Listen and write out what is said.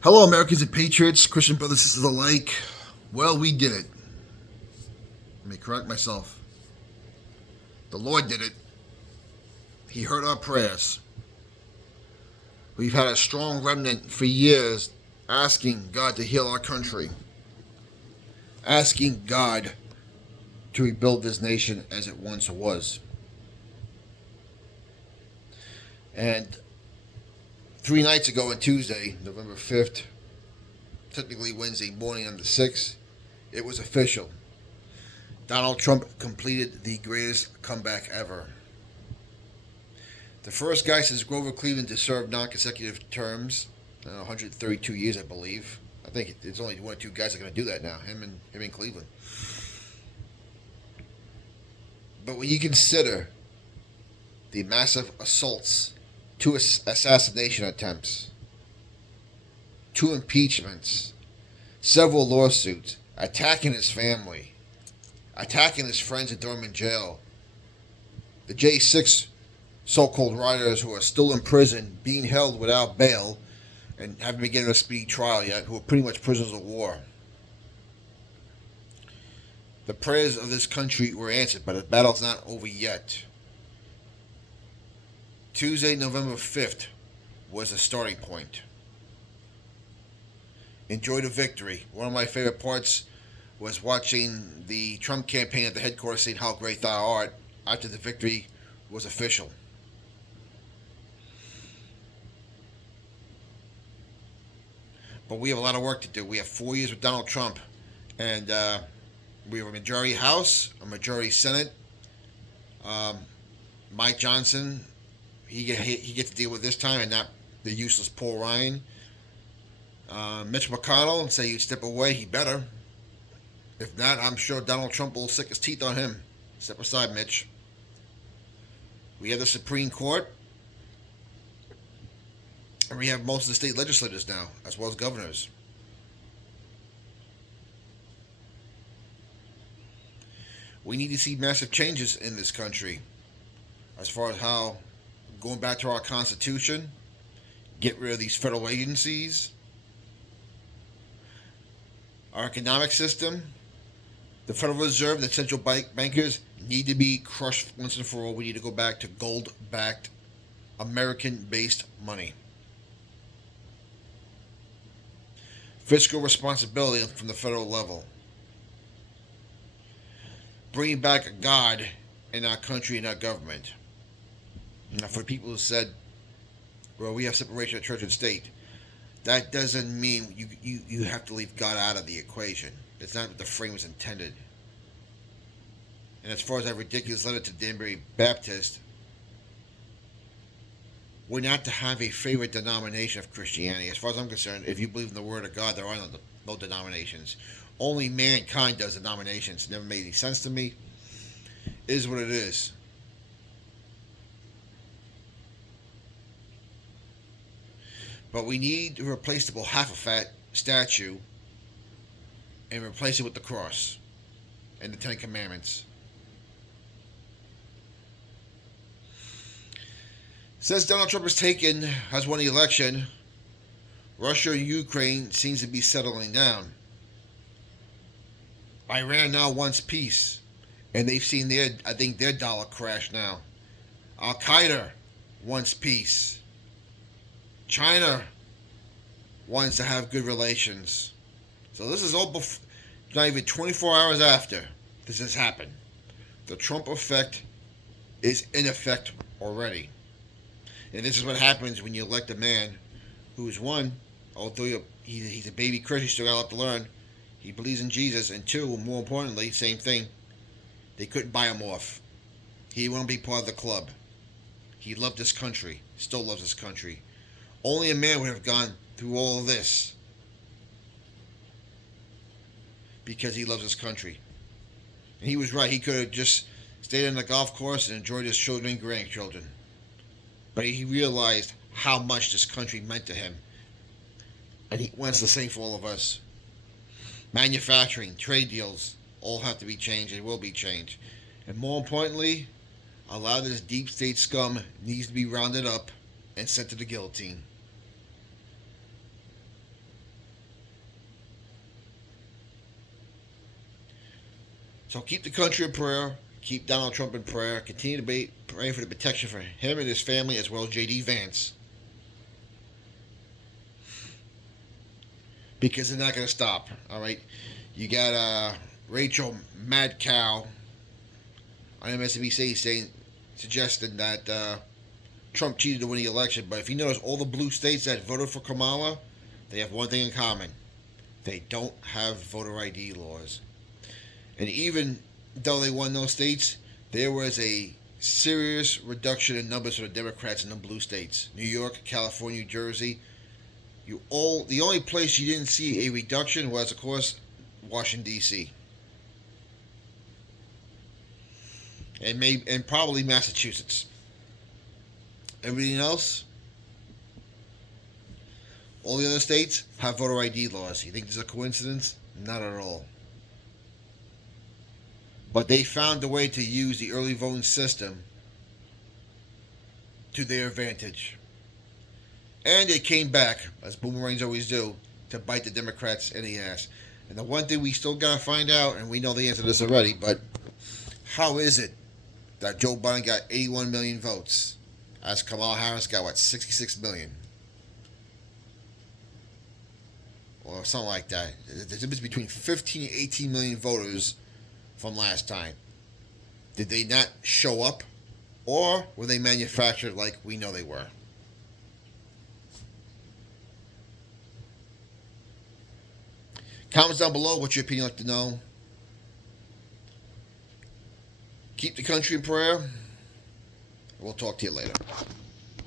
Hello, Americans and Patriots, Christian brothers, sisters alike. Well, we did it. Let me correct myself. The Lord did it. He heard our prayers. We've had a strong remnant for years asking God to heal our country, asking God to rebuild this nation as it once was. And 3 nights ago on Tuesday, November 5th, technically Wednesday morning on the 6th, it was official. Donald Trump completed the greatest comeback ever. The first guy since Grover Cleveland to serve non-consecutive terms, 132 years, I believe. I think there's only one or two guys that are going to do that now, him and Cleveland. But when you consider the massive assaults, two assassination attempts, two impeachments, several lawsuits, attacking his family, attacking his friends and throwing him in jail, the J6 so-called rioters who are still in prison, being held without bail, and haven't been getting a speedy trial yet, who are pretty much prisoners of war. The prayers of this country were answered, but the battle's not over yet. Tuesday, November 5th, was a starting point. Enjoy the victory. One of my favorite parts was watching the Trump campaign at the headquarters saying how great thou art after the victory was official. But we have a lot of work to do. We have 4 years with Donald Trump, and we have a majority House, a majority Senate. Mike Johnson, he gets to deal with this time, and not the useless Paul Ryan. Mitch McConnell, say he'd step away, he better. If not, I'm sure Donald Trump will sick his teeth on him. Step aside, Mitch. We have the Supreme Court. And we have most of the state legislators now, as well as governors. We need to see massive changes in this country as far as how, going back to our Constitution, get rid of these federal agencies, our economic system, the Federal Reserve, the central bankers need to be crushed once and for all. We need to go back to gold-backed, American-based money. Fiscal responsibility from the federal level. Bringing back God in our country and our government. Now, for people who said, well, we have separation of church and state, that doesn't mean you have to leave God out of the equation. That's not what the frame was intended. And as far as that ridiculous letter to Danbury Baptist, we're not to have a favorite denomination of Christianity. As far as I'm concerned, if you believe in the Word of God, there are no denominations. Only mankind does denominations. It never made any sense to me. It is what it is. But we need to replace the Jehoshaphat statue and replace it with the cross and the Ten Commandments. Since Donald Trump has won the election, Russia and Ukraine seems to be settling down. Iran now wants peace, and they've seen their dollar crash now. Al Qaeda wants peace. China wants to have good relations. So this is all not even 24 hours after this has happened. The Trump effect is in effect already. And this is what happens when you elect a man who's one, although he's a baby Christian, he's still got a lot to learn. He believes in Jesus, and two, more importantly, same thing, they couldn't buy him off. He didn't want to be part of the club. He loved his country, still loves his country. Only a man would have gone through all of this because he loves his country. And he was right. He could have just stayed on the golf course and enjoyed his children and grandchildren. But he realized how much this country meant to him. And he wants the same for all of us. Manufacturing, trade deals, all have to be changed. They will be changed. And more importantly, a lot of this deep state scum needs to be rounded up and sent to the guillotine. So keep the country in prayer. Keep Donald Trump in prayer. Continue to be praying for the protection for him and his family, as well as J.D. Vance, because they're not going to stop. All right, you got Rachel Madcow on MSNBC suggesting that Trump cheated to win the election. But if you notice, all the blue states that voted for Kamala, they have one thing in common: they don't have voter ID laws. And even though they won those states, there was a serious reduction in numbers for the Democrats in the blue states: New York, California, New Jersey. The only place you didn't see a reduction was, of course, Washington D.C. and probably Massachusetts. Everything else, all the other states have voter ID laws. You think this is a coincidence? Not at all. But they found a way to use the early voting system to their advantage. And it came back, as boomerangs always do, to bite the Democrats in the ass. And the one thing we still got to find out, and we know the answer to this already, but how is it that Joe Biden got 81 million votes, as Kamala Harris got, 66 million? Or something like that. There's a difference between 15 and 18 million voters from last time. Did they not show up? Or were they manufactured like we know they were? Comments down below. What's your opinion? Like to know. Keep the country in prayer. We'll talk to you later.